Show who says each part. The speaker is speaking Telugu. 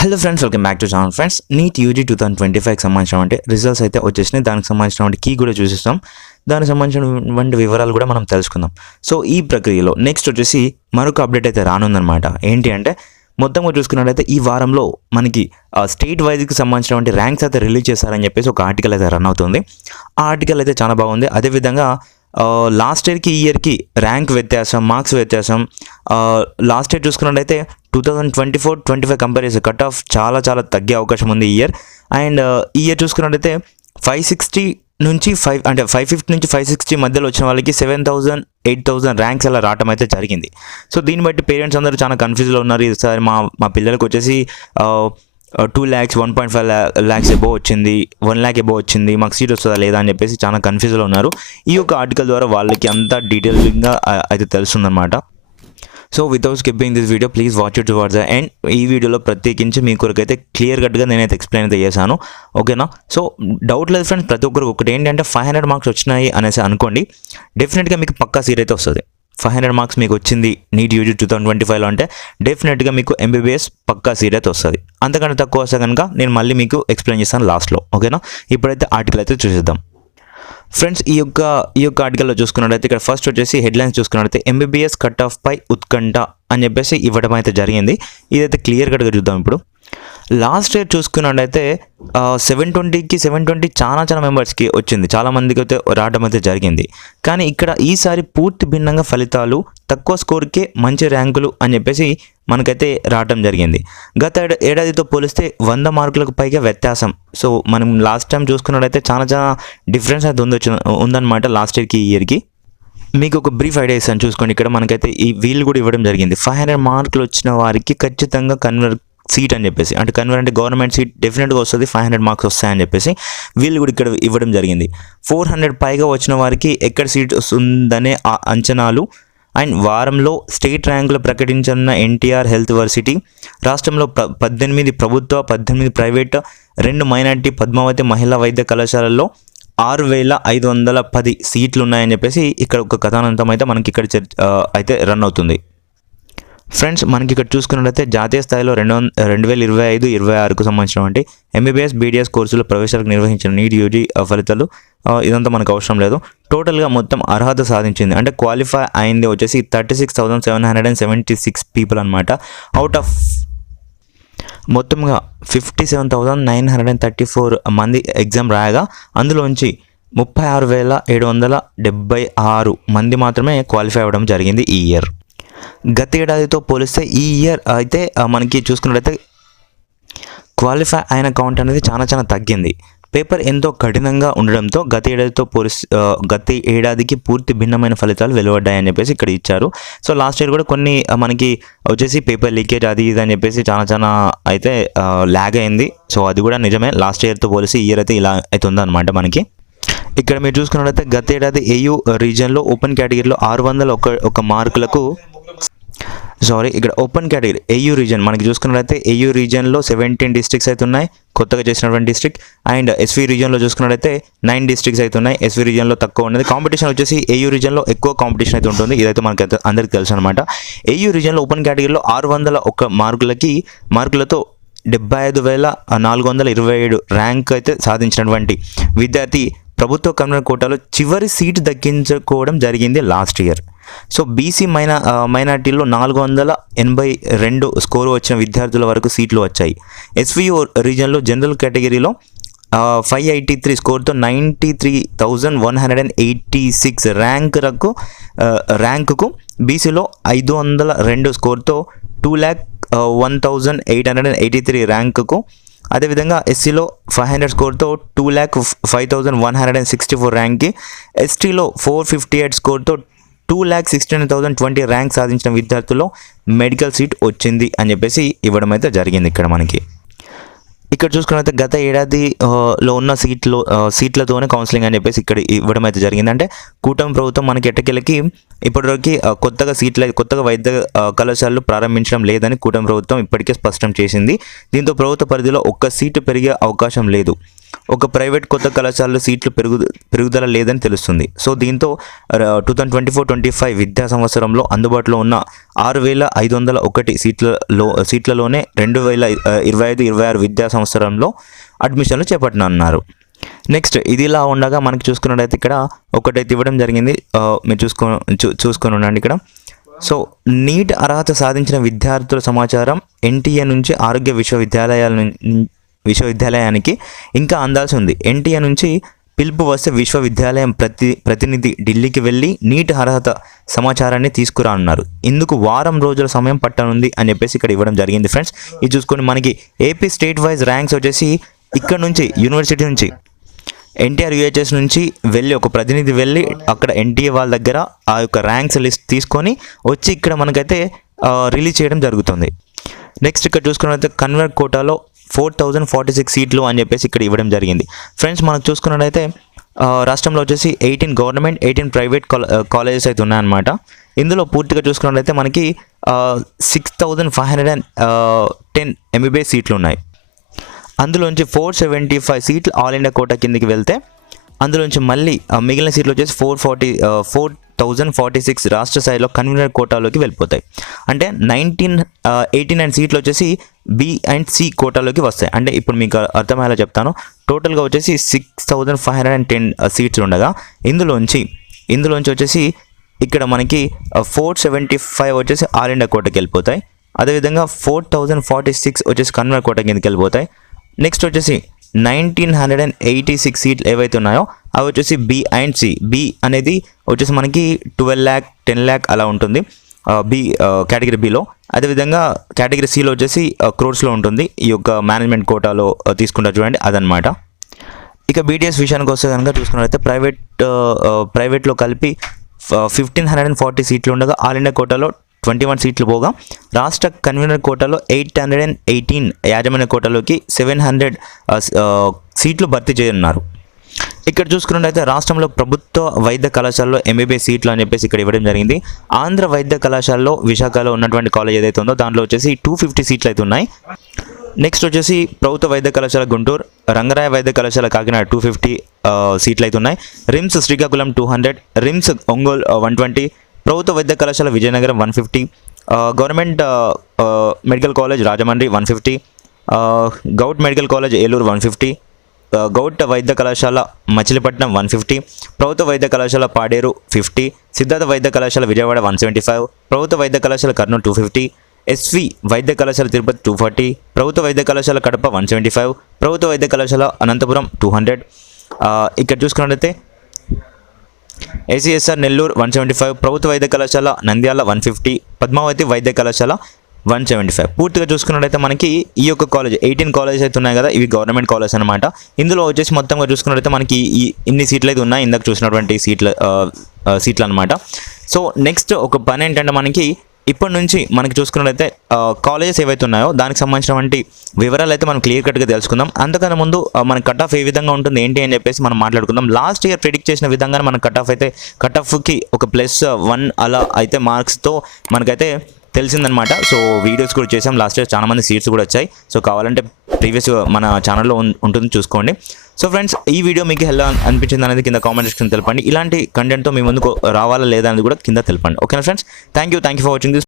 Speaker 1: Hello friends welcome back to channel friends NEET UG two thousand twenty ఫైవ్కి సంబంధించినటువంటి రిజల్ట్స్ అయితే వచ్చేసినాయి. దానికి సంబంధించినటువంటి కీ కూడా చూసిస్తాం. దానికి సంబంధించినటువంటి వివరాలు కూడా మనం తెలుసుకుందాం. సో ఈ ప్రక్రియలో నెక్స్ట్ వచ్చేసి మరొక అప్డేట్ అయితే రానుందనమాట ఏంటి అంటే మొత్తంగా చూసుకున్నట్లయితే ఈ వారంలో మనకి స్టేట్ వైజ్కి సంబంధించినటువంటి ర్యాంక్స్ అయితే రిలీజ్ చేశారని చెప్పేసి ఒక ఆర్టికల్ అయితే రన్ అవుతుంది. ఆ ఆర్టికల్ అయితే చాలా బాగుంది. అదేవిధంగా లాస్ట్ ఇయర్కి ఈ ఇయర్కి ర్యాంక్ వ్యత్యాసం మార్క్స్ వ్యత్యాసం లాస్ట్ ఇయర్ చూసుకున్నట్లయితే two thousand twenty four twenty five compare చేస్తే కట్ ఆఫ్ చాలా చాలా తగ్గే అవకాశం ఉంది ఈ ఇయర్ అండ్ ఈ ఇయర్ చూసుకున్నట్టయితే ఫైవ్ సిక్స్టీ నుంచి ఫైవ్ అంటే ఫైవ్ ఫిఫ్టీ నుంచి ఫైవ్ సిక్స్టీ మధ్యలో వచ్చిన వాళ్ళకి seven thousand eight thousand ranks అలా రావటం అయితే జరిగింది. సో దీన్ని బట్టి పేరెంట్స్ అందరూ చాలా కన్ఫ్యూజ్లో ఉన్నారు. ఈసారి మా మా పిల్లలకి వచ్చేసి two lakhs one point five lakhs above వచ్చింది వన్ ల్యాక్ ఎబో వచ్చింది మాకు సీట్ వస్తుందా లేదా అని చెప్పేసి చాలా కన్ఫ్యూజ్లో ఉన్నారు. ఈ యొక్క ఆర్టికల్ ద్వారా వాళ్ళకి అంతా డీటెయిల్గా అయితే తెలుస్తుందన్నమాట. So without skipping this video please watch it towards and ఈ వీడియోలో ప్రత్యేకించి మీ కొరకైతే క్లియర్ కట్గా నేనైతే ఎక్స్ప్లెయిన్ అయితే చేశాను. ఓకేనా సో డౌట్ లేదు ఫ్రెండ్స్ ప్రతి ఒక్కరికి ఒకటి ఏంటంటే ఫైవ్ హండ్రెడ్ మార్క్స్ వచ్చినాయి అనేసి అనుకోండి డెఫినెట్గా మీకు పక్కా సీట్ అయితే వస్తుంది. ఫైవ్ హండ్రెడ్ మార్క్స్ మీకు వచ్చింది NEET UG two thousand twenty ఫైవ్లో అంటే డెఫినెట్గా మీకు ఎంబీబీఎస్ పక్కా సీట్ అయితే వస్తుంది. అంతకంటే తక్కువ వస్తే కనుక నేను మళ్ళీ మీకు ఎక్స్ప్లెయిన్ చేస్తాను లాస్ట్లో ఓకేనా? ఇప్పుడైతే ఆర్టికల్ అయితే చూసేద్దాం. ఫ్రెండ్స్ ఈ యొక్క ఈ యొక్క ఆర్టికల్లో చూసుకున్నట్లయితే ఇక్కడ ఫస్ట్ వచ్చేసి హెడ్లైన్స్ చూసుకున్నట్లయితే ఎంబీబీఎస్ కట్ ఆఫ్ పై ఉత్కంఠ అని చెప్పేసి ఇవ్వడం అయితే జరిగింది. ఇదైతే క్లియర్ కట్గా చూద్దాం ఇప్పుడు. లాస్ట్ ఇయర్ చూసుకున్నట్లయితే సెవెన్ ట్వంటీకి సెవెన్ ట్వంటీ చాలా చాలా మెంబర్స్కి వచ్చింది. చాలా మందికి అయితే రావడం అయితే జరిగింది. కానీ ఇక్కడ ఈసారి పూర్తి భిన్నంగా ఫలితాలు తక్కువ స్కోర్కే మంచి ర్యాంకులు అని చెప్పేసి మనకైతే రావడం జరిగింది. గత ఏడా- ఏడాదితో పోలిస్తే వంద మార్కులకు పైగా వ్యత్యాసం. సో మనం లాస్ట్ టైం చూసుకున్నట్లయితే చాలా చాలా డిఫరెన్స్ అయితే ఉందొచ్చు ఉందన్నమాట లాస్ట్ ఇయర్కి ఈ ఇయర్కి మీకు ఒక బ్రీఫ్ ఐడియా ఇస్తాను చూసుకోండి. ఇక్కడ మనకైతే ఈ వీల్ కూడా ఇవ్వడం జరిగింది. ఫైవ్ హండ్రెడ్ మార్కులు వచ్చిన వారికి ఖచ్చితంగా కన్వర్ సీట్ అని చెప్పేసి అంటే కన్వర్ అంటే గవర్నమెంట్ సీట్ డెఫినెట్గా వస్తుంది ఫైవ్ హండ్రెడ్ మార్క్స్ వస్తాయని చెప్పేసి వీళ్ళు కూడా ఇక్కడ ఇవ్వడం జరిగింది. ఫోర్ హండ్రెడ్ పైగా వచ్చిన వారికి ఎక్కడ సీట్ వస్తుందనే అంచనాలు అండ్ వారంలో స్టేట్ ర్యాంకులు ప్రకటించనున్న ఎన్టీఆర్ హెల్త్ వర్సిటీ రాష్ట్రంలో ప పద్దెనిమిది ప్రభుత్వ పద్దెనిమిది ప్రైవేట్ రెండు మైనార్టీ పద్మావతి మహిళా వైద్య కళాశాలల్లో ఆరు వేల ఐదు వందల పది సీట్లు ఉన్నాయని చెప్పేసి ఇక్కడ ఒక కథానంతం అయితే మనకి ఇక్కడ చర్చ అయితే రన్ అవుతుంది. ఫ్రెండ్స్ మనకి ఇక్కడ చూసుకున్నట్లయితే జాతీయ స్థాయిలో రెండు వంద రెండు వేల ఇరవై ఐదు ఇరవై ఆరుకు సంబంధించినటువంటి ఎంబీబీఎస్ బీడీఎస్ కోర్సులో ప్రవేశాలకు నిర్వహించిన నీట్ యూజీ ఫలితాలు ఇదంతా మనకు అవసరం లేదు. టోటల్గా మొత్తం అర్హత సాధించింది. అంటే క్వాలిఫై అయింది వచ్చేసి thirty six thousand seven hundred and seventy six people అనమాట అవుట్ ఆఫ్ మొత్తంగా fifty seven thousand nine hundred and thirty four మంది ఎగ్జామ్ రాయగా అందులోంచి ముప్పై ఆరు వేల ఏడు వందల డెబ్బై ఆరు మంది మాత్రమే క్వాలిఫై అవ్వడం జరిగింది ఈ ఇయర్ గత ఏడాదితో పోలిస్తే ఈ ఇయర్ అయితే మనకి చూసుకున్నట్లయితే క్వాలిఫై అయిన కౌంట్ అనేది చాలా చాలా తగ్గింది. పేపర్ ఎంతో కఠినంగా ఉండడంతో గత ఏడాదితో పోలిస్ గత ఏడాదికి పూర్తి భిన్నమైన ఫలితాలు వెలువడ్డాయని చెప్పేసి ఇక్కడ ఇచ్చారు. సో లాస్ట్ ఇయర్ కూడా కొన్ని మనకి వచ్చేసి పేపర్ లీకేజ్ అది ఇది అని చెప్పేసి చాలా చాలా అయితే ల్యాగ్ అయింది. సో అది కూడా నిజమే. లాస్ట్ ఇయర్తో పోలిసి ఇయర్ అయితే ఇలా అయితే ఉందన్నమాట మనకి. ఇక్కడ మీరు చూసుకున్నట్లయితే గత ఏడాది ఏయూ రీజియన్లో ఓపెన్ కేటగిరీలో ఆరు వందల ఒక ఒక మార్కులకు సారీ ఇక్కడ ఓపెన్ కేటగిరీ ఏయూ రీజన్ మనకి చూసుకున్నట్లయితే ఏయూ రీజన్లో సెవెంటీన్ డిస్ట్రిక్ట్స్ అయితే ఉన్నాయి. కొత్తగా చేసినటువంటి డిస్ట్రిక్ట్ అండ్ ఎస్వీ రీజన్లో చూసుకున్నట్లయితే నైన్ డిస్ట్రిక్ట్స్ అయితే ఉన్నాయి. ఎస్వీ రీజన్లో తక్కువ ఉన్నది. కాంపిటీషన్ వచ్చేసి ఏయూ రీజన్లో ఎక్కువ కాంపిటీషన్ అయితే ఉంటుంది. ఇదైతే మనకి అందరికీ తెలుసు అనమాట ఏయూ రీజన్లో ఓపెన్ కేటగిరీలో ఆరు వందల ఒక మార్కులకి మార్కులతో డెబ్బై ఐదు వేల నాలుగు వందల ఇరవై ఏడు ర్యాంక్ అయితే సాధించినటువంటి విద్యార్థి ప్రభుత్వ కన్వెన్ కోటాలో చివరి సీటు దక్కించుకోవడం జరిగింది లాస్ట్ ఇయర్. సో బీసీ మైనా మైనార్టీలో నాలుగు వందల ఎనభై రెండు స్కోర్ వచ్చిన విద్యార్థుల వరకు సీట్లు వచ్చాయి. ఎస్విఓ రీజన్లో జనరల్ కేటగిరీలో five eighty three స్కోర్తో ninety three thousand one hundred and eighty six ర్యాంకులకు ర్యాంకుకు బీసీలో ఐదు వందల రెండు స్కోర్తో two lakh one thousand eight hundred and eighty three ర్యాంకుకు అదేవిధంగా ఎస్సీలో five hundred స్కోర్తో two lakh five thousand one hundred and sixty four ర్యాంక్కి ఎస్టీలో four fifty eight స్కోర్తో two lakh sixteen thousand twenty rank సాధించిన విద్యార్థుల్లో మెడికల్ సీట్ వచ్చింది అని చెప్పేసి ఇవ్వడం అయితే జరిగింది ఇక్కడ మనకి. ఇక్కడ చూసుకున్నట్లయితే గత ఏడాది లో ఉన్న సీట్లో సీట్లతోనే కౌన్సిలింగ్ అని చెప్పేసి ఇక్కడ ఇవ్వడం అయితే జరిగింది అంటే కూటమి ప్రభుత్వం మనకి ఎట్టకెళ్ళకి ఇప్పటివరకు కొత్తగా సీట్ల కొత్తగా వైద్య కళాశాలలు ప్రారంభించడం లేదని కూటమి ప్రభుత్వం ఇప్పటికే స్పష్టం చేసింది. దీంతో ప్రభుత్వ పరిధిలో ఒక్క సీటు పెరిగే అవకాశం లేదు. ఒక ప్రైవేట్ కొత్త కళాశాలలో సీట్లు పెరుగు పెరుగుదల లేదని తెలుస్తుంది. సో దీంతో two thousand twenty four twenty five విద్యా సంవత్సరంలో అందుబాటులో ఉన్న ఆరు వేల ఐదు వందల ఒకటి సీట్లలో సీట్లలోనే రెండు వేల ఇరవై ఐదు ఇరవై ఆరు విద్యా సంవత్సరంలో అడ్మిషన్లు చేపట్టనున్నారు. నెక్స్ట్ ఇది ఇలా ఉండగా మనకి చూసుకున్నట్టయితే ఇక్కడ ఒకటైతే ఇవ్వడం జరిగింది. మీరు చూసుకో చూ చూసుకొని ఉండండి ఇక్కడ. సో నీట్ అర్హత సాధించిన విద్యార్థుల సమాచారం ఎన్టీఏ నుంచి ఆరోగ్య విశ్వవిద్యాలయాల విశ్వవిద్యాలయానికి ఇంకా అందాల్సి ఉంది ఎన్టీఏ నుంచి పిలుపు వస్తే విశ్వవిద్యాలయం ప్రతి ప్రతినిధి ఢిల్లీకి వెళ్ళి నీటి అర్హత సమాచారాన్ని తీసుకురానున్నారు. ఇందుకు వారం రోజుల సమయం పట్టనుంది అని చెప్పేసి ఇక్కడ ఇవ్వడం జరిగింది ఫ్రెండ్స్. ఇది చూసుకొని మనకి ఏపీ స్టేట్ వైజ్ ర్యాంక్స్ వచ్చేసి ఇక్కడ నుంచి యూనివర్సిటీ నుంచి ఎన్టీఆర్ యూహెచ్ఎస్ నుంచి వెళ్ళి ఒక ప్రతినిధి వెళ్ళి అక్కడ ఎన్టీఏ వాళ్ళ దగ్గర ఆ యొక్క ర్యాంక్స్ లిస్ట్ తీసుకొని వచ్చి ఇక్కడ మనకైతే రిలీజ్ చేయడం జరుగుతుంది. నెక్స్ట్ ఇక్కడ చూసుకున్నట్లయితే కన్వర్ కోటాలో ఫోర్ థౌజండ్ ఫార్టీ సిక్స్ సీట్లు అని చెప్పేసి ఇక్కడ ఇవ్వడం జరిగింది. ఫ్రెండ్స్ మనం చూసుకున్నట్లయితే రాష్ట్రంలో వచ్చేసి eighteen government eighteen private colleges అయితే ఉన్నాయన్నమాట. ఇందులో పూర్తిగా చూసుకున్నట్లయితే మనకి six thousand five hundred and ten MBBS సీట్లు ఉన్నాయి. అందులోంచి ఫోర్ సెవెంటీ ఫైవ్ సీట్లు ఆల్ ఇండియా కోటా కిందకి వెళ్తే అందులోంచి మళ్ళీ మిగిలిన సీట్లు వచ్చేసి four forty four thousand forty six రాష్ట్ర స్థాయిలో కన్వీనర్ కోటాలోకి వెళ్ళిపోతాయి. అంటే నైన్టీన్ ఎయిటీ నైన్ సీట్లు వచ్చేసి బి అండ్ సి కోటాలోకి వస్తాయి. అంటే ఇప్పుడు మీకు అర్థమయ్యేలా చెప్తాను. టోటల్గా వచ్చేసి six thousand five hundred and ten seats ఉండగా ఇందులోంచి ఇందులోంచి వచ్చేసి ఇక్కడ మనకి ఫోర్ సెవెంటీ ఫైవ్ వచ్చేసి ఆల్ ఇండియా కోటకి వెళ్ళిపోతాయి. అదేవిధంగా ఫోర్ థౌజండ్ ఫార్టీ సిక్స్ వచ్చేసి కన్వర్ కోట కిందకి వెళ్ళిపోతాయి. నెక్స్ట్ వచ్చేసి nineteen hundred and eighty six సీట్లు ఏవైతే ఉన్నాయో అవి వచ్చేసి బి అండ్ సి బి అనేది వచ్చేసి మనకి ట్వెల్వ్ ల్యాక్ టెన్ ల్యాక్ అలా ఉంటుంది. బి కేటగిరీ బిలో అదేవిధంగా కేటగిరీ సిలో వచ్చేసి క్రోర్స్లో ఉంటుంది. ఈ యొక్క మేనేజ్మెంట్ కోటాలో తీసుకుంటారు చూడండి అదనమాట ఇక బీటీఎస్ విషయానికి వస్తే కనుక చూసుకున్నట్లయితే ప్రైవేట్ ప్రైవేట్లో కలిపి ఫిఫ్టీన్ హండ్రెడ్ అండ్ ఫార్టీ సీట్లు ఉండగా ఆల్ ఇండియా కోటాలో ట్వంటీ వన్ సీట్లు పోగా రాష్ట్ర కన్వీనర్ కోటాలో ఎయిట్ హండ్రెడ్ అండ్ ఎయిటీన్ యాజమాన్య కోటాలోకి సెవెన్ హండ్రెడ్ సీట్లు భర్తీ చేయనున్నారు. ఇక్కడ చూసుకున్నట్లయితే రాష్ట్రంలో ప్రభుత్వ వైద్య కళాశాలలో ఎంబీబీఎస్ సీట్లు అని చెప్పేసి ఇక్కడ ఇవ్వడం జరిగింది. ఆంధ్ర వైద్య కళాశాలలో విశాఖలో ఉన్నటువంటి కాలేజ్ ఏదైతే ఉందో దాంట్లో వచ్చేసి టూ ఫిఫ్టీ సీట్లు అయితే ఉన్నాయి. నెక్స్ట్ వచ్చేసి ప్రభుత్వ వైద్య కళాశాల గుంటూరు రంగరాయ వైద్య కళాశాల కాకినాడ టూ ఫిఫ్టీ సీట్లు అయితే ఉన్నాయి. RIMS Srikakulam two hundred RIMS Ongole one twenty ప్రభుత్వ వైద్య కళాశాల Vizianagaram one fifty government medical college Rajahmundry one fifty govt medical college Eluru one fifty govt వైద్య కళాశాల మచిలీపట్నం వన్ ఫిఫ్టీ ప్రభుత్వ వైద్య కళాశాల పాడేరు ఫిఫ్టీ సిద్ధార్థ వైద్య కళాశాల విజయవాడ వన్ సెవెంటీ ఫైవ్ ప్రభుత్వ వైద్య కళాశాల కర్నూలు టూ ఫిఫ్టీ ఎస్వి వైద్య కళాశాల తిరుపతి టూ ఫార్టీ ప్రభుత్వ వైద్య కళాశాల కడప వన్ సెవెంటీ ఫైవ్ ప్రభుత్వ వైద్య కళాశాల అనంతపురం టూ హండ్రెడ్. ఇక్కడ చూసుకున్నట్లయితే ACSR Nellore one seventy five ప్రభుత్వ వైద్య కళాశాల నంద్యాల వన్ ఫిఫ్టీ పద్మావతి వైద్య కళాశాల వన్ సెవెంటీ ఫైవ్. పూర్తిగా చూసుకున్నట్టయితే మనకి ఈ యొక్క కాలేజ్ ఎయిటీన్ కాలేజ్ అయితే ఉన్నాయి కదా ఇవి గవర్నమెంట్ కాలేజ్ అనమాట ఇందులో వచ్చేసి మొత్తంగా చూసుకున్నట్టయితే మనకి ఈ ఇన్ని సీట్లు అయితే ఉన్నాయి. ఇందాక చూసినటువంటి సీట్ల సీట్లు అనమాట సో నెక్స్ట్ ఒక పని ఏంటంటే మనకి ఇప్పటి నుంచి మనకి చూసుకున్నట్లయితే కాలేజెస్ ఏవైతే ఉన్నాయో దానికి సంబంధించినటువంటి వివరాలు అయితే మనం క్లియర్ కట్గా తెలుసుకుందాం. అంతకన్నా ముందు మన కట్ ఆఫ్ ఏ విధంగా ఉంటుంది ఏంటి అని చెప్పేసి మనం మాట్లాడుకుందాం. లాస్ట్ ఇయర్ ప్రిడిక్ట్ చేసిన విధంగా మన కట్ ఆఫ్ అయితే కట్ ఆఫ్కి ఒక ప్లస్ వన్ అలా అయితే మార్క్స్తో మనకైతే తెలిసిందనమాట. సో వీడియోస్ కూడా చేసాం లాస్ట్ ఇయర్ చాలా మంది సీట్స్ కూడా వచ్చాయి. సో కావాలంటే ప్రీవియస్ మన ఛానల్లో ఉంటుంది చూసుకోండి. సో ఫ్రెండ్స్ ఈ వీడియో మీకు ఎలా అనిపించింది అనేది కింద కామెంట్ సెక్షన్ తెలపండి. ఇలాంటి కంటెంట్తో మీ ముందుకు రావాలా లేదా అనేది కూడా కింద తెలపండి. ఓకేనా friends thank you thank you for watching this